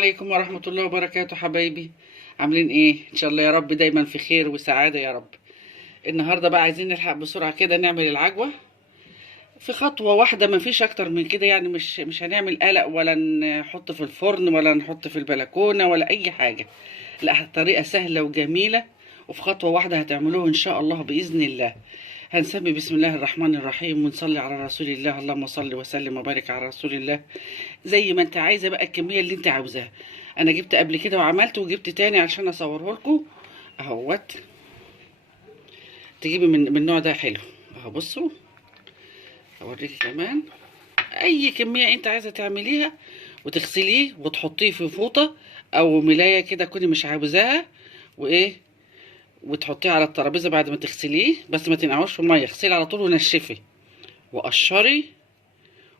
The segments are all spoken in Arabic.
عليكم ورحمة الله وبركاته حبايبي. عاملين ايه؟ ان شاء الله يا رب دايما في خير وسعادة يا رب. النهاردة بقى عايزين نلحق بسرعة كده نعمل العجوة في خطوة واحدة، مفيش اكتر من كده. يعني مش هنعمل قلق ولا نحط في الفرن ولا نحط في البلكونة ولا اي حاجة. لا، طريقة سهلة وجميلة وفي خطوة واحدة هتعملوه ان شاء الله بإذن الله. هنسمي بسم الله الرحمن الرحيم ونصلي على رسول الله. اللهم صل وسلم وبارك على رسول الله. زي ما انت عايزه بقى الكميه اللي انت عاوزاها. انا جبت قبل كده وعملت وجبت تاني عشان اصوره لكم اهوت. تجيبي من النوع ده حلو اهو. بصوا اوريكي كمان اي كميه انت عايزه تعمليها وتغسليه وتحطيه في فوطه او ملايه كده كوني مش عاوزاها، وايه، وتحطيه على الترابيزه بعد ما تغسليه. بس ما تنقعوش في الميه، اغسلي على طول ونشفي وقشري.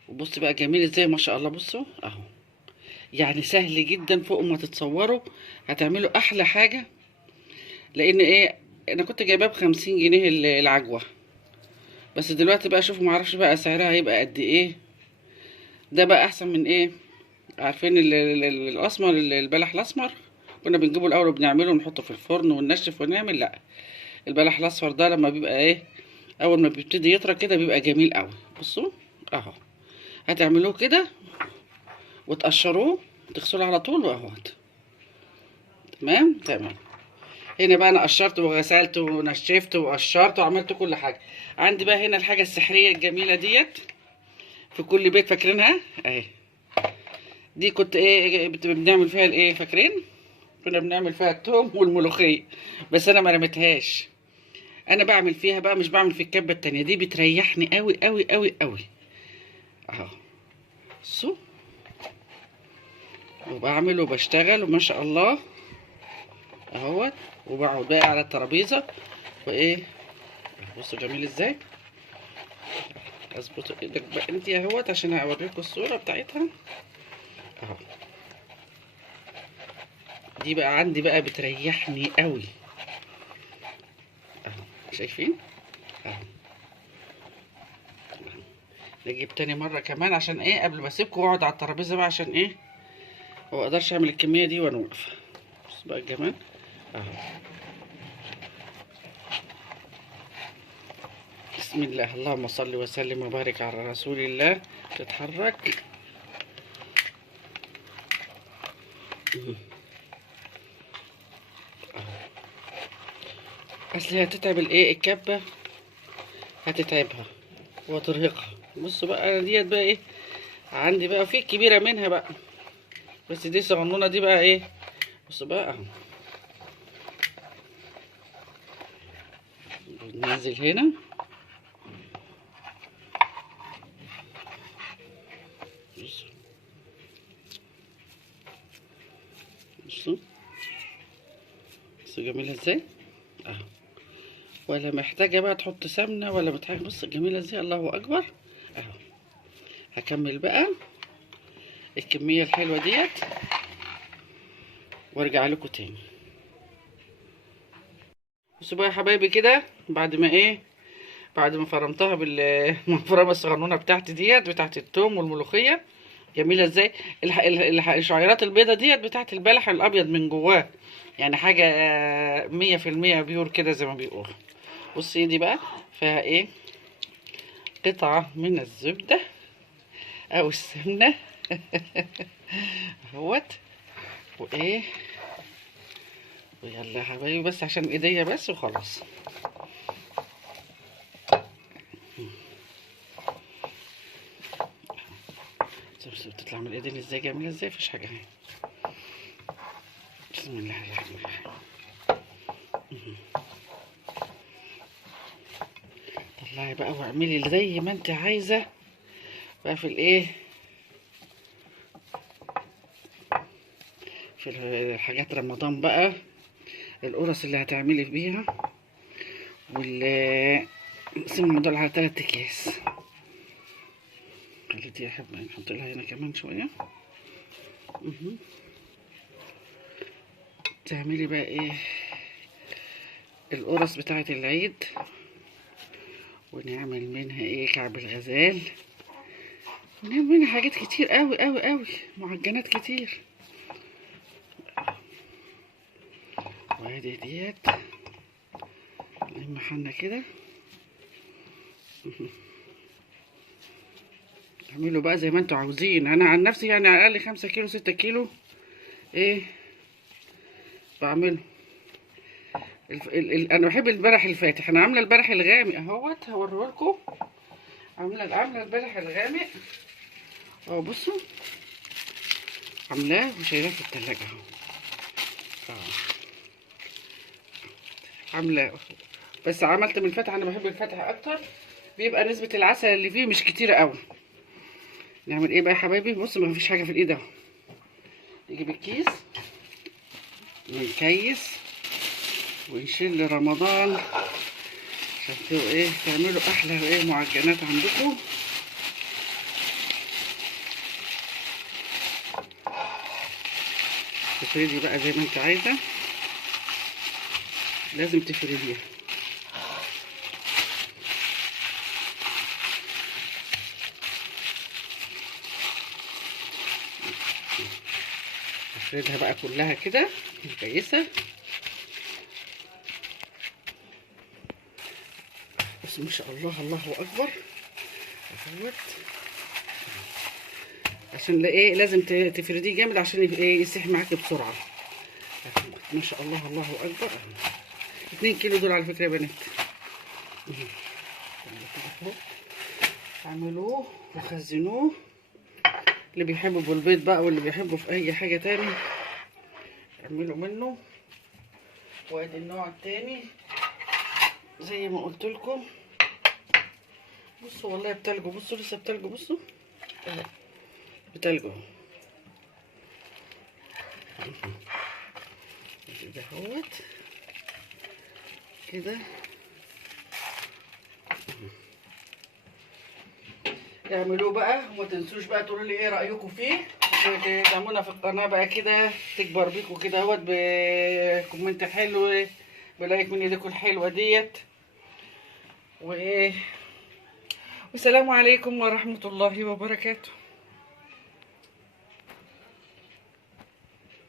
وبصي بقى جميل ازاي ما شاء الله. بصوا اهو، يعني سهل جدا فوق ما تتصوروا. هتعملوا احلى حاجه. لان ايه، انا كنت جايباه ب50 جنيه العجوه، بس دلوقتي بقى شوفوا معرفش بقى سعرها هيبقى قد ايه. ده بقى احسن من ايه، عارفين الاسمر، البلح الاسمر كنا بنجيبه الاول وبنعمله ونحطه في الفرن وننشف ونعمل. لا، البلح الاصفر ده لما بيبقى ايه، اول ما بيبتدي يطرى كده بيبقى جميل قوي. بصوا اهو، هتعملوه كده وتقشروه تغسلوه على طول واهوت. تمام تمام. هنا بقى انا قشرت وغسلت ونشفت وقشرت وعملت كل حاجه. عندي بقى هنا الحاجه السحريه الجميله ديت في كل بيت، فاكرينها اهي. دي كنت ايه بنعمل فيها الايه، فاكرين؟ كنا بنعمل فيها التوم والملوخيه، بس انا ما رميتهاش. انا بعمل فيها بقى، مش بعمل في الكبه التانية دي، بتريحني قوي قوي قوي قوي اهو. بصوا، وبعمل وبشتغل وما شاء الله اهوت. وبقعد بقى على الترابيزه وايه. بصوا جميل ازاي. اظبط ايدك بقى انت اهوت عشان هوريكم الصوره بتاعتها اهو. دي بقى عندي بقى بتريحني قوي اهو، شايفين اهو. نجيب تاني مره كمان عشان ايه، قبل ما اسيبكم واقعد على الترابيزه بقى عشان ايه، ما اقدرش اعمل الكميه دي وانا واقفه. بص بقى الجمال اهو. بسم الله، اللهم صل وسلم وبارك على رسول الله. تتحرك اصل هي هتتعب الايه الكبه، هتتعبها وترهقها. بصوا بقى انا ديت بقى ايه، عندي بقى في كبيره منها بقى، بس دي صغنونه دي بقى ايه. بصوا بقى اهو، ننزل هنا. بصوا بصوا جميله ازاي اهو. ولا محتاجه بقى تحط سمنه ولا محتاجه. بص جميله ازاي، الله اكبر اهو. هكمل بقى الكميه الحلوه ديت وارجع لكم تاني. بصوا بقى يا حبايبي كده، بعد ما ايه، بعد ما فرمتها بالمفرمه الصغنونه بتاعتي ديت بتاعت التوم والملوخيه. جميله ازاي. الشعيرات البيضه ديت بتاعت البلح الابيض من جواه، يعني حاجه 100% بيور كده زي ما بيقولوا. بصي ايدي بقى فيها ايه، قطعه من الزبده او السمنه اهوت. وايه، ويلا يا حبايبي بس عشان ايديا بس وخلاص. بتطلع من الايدين ازاي، جميله ازاي، مفيش حاجه اهي. بسم الله الرحمن الرحيم. طلعي بقى واعملي زي ما انت عايزه بقى في الايه، في الحاجات رمضان بقى، القرص اللي هتعملي بيها وال نقسمهم دول على 3 اكياس. خلي دي احب نحط لها هنا كمان شويه. تعملي بقى ايه القرص بتاعه العيد، ونعمل منها ايه كعب الغزال، ونعمل منها حاجات كتير قوي قوي قوي، معجنات كتير وادي ديت محلنا كده. اعملوا بقى زي ما انتوا عاوزين. انا عن نفسي يعني على الاقل 5 كيلو 6 كيلو ايه بعمله. انا بحب البلح الفاتح. انا عامله البلح الغامق اهوت، هوريهولكم. عامله البلح الغامق اهو، بصوا عاملاه وشايلاه في التلاجة اهو. عاملاه، بس عملت من الفاتح. انا بحب الفاتح اكتر، بيبقى نسبة العسل اللي فيه مش كتيرة قوي. نعمل ايه بقى يا حبايبي؟ بصوا مفيش حاجة في الايد اهو. نجيب الكيس ونكيس ونشيل رمضان عشان تعملوا احلى معجنات عندكم. تفردي بقى زي ما انت عايزه، لازم تفرديها. افردها بقى كلها كده كويسه. بس ما شاء الله، الله اكبر اهوت. عشان لازم تفرديه جامد عشان يسيح معاكي بسرعه. ما شاء الله، الله اكبر. 2 كيلو دول على فكره يا بنات. اعملوه وخزنوه، اللي بيحبوا بالبيض بقى واللي بيحبوا في اي حاجه تاني اعملوا منه. وادي النوع التاني زي ما قلت لكم. بصوا والله بتلجوا، بصوا لسه بتلجوا، بصوا اهو بتلجوا كده اهوت كده. اعملوه بقى وما تنسوش بقى تقولوا لي ايه رايكم فيه، وتدعمونا في القناه بقى كده، تكبر بيكم كده اهوت بكومنت حلو، بلايك من ايديكم الحلوه ديت. والسلام عليكم ورحمه الله وبركاته.